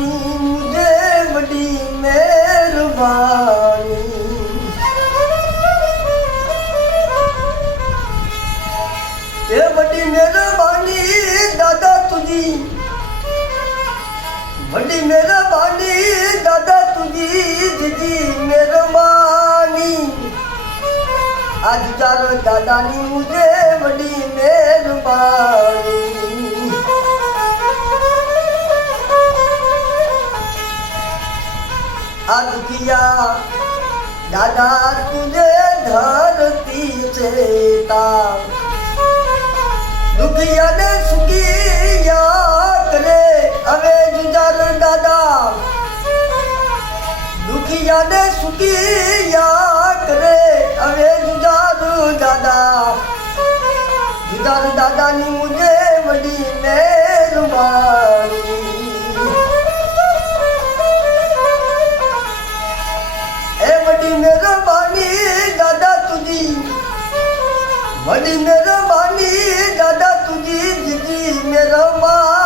दादानी मुझे बड़ी मेहरबानी। ये बड़ी मेहरबानी दादा तुझी, बड़ी मेहरबानी दादा तुझी दीदी मेहरबानी। आज जारो दादानी मुझे बड़ी मेहरबानी। आज किया दादा तुझे धरती चेता, दुखिया ने सुखिया करे अवे जुजार दादा। दुखिया ने सुखिया करे अवे जुजार दादा। जुजार दादा नी मुझे बड़ी मेहरबानी। ए बड़ी मेहरबानी दादा तुझी, बड़ी मेहरबानी दादा तुझी दीदी मेहरबानी।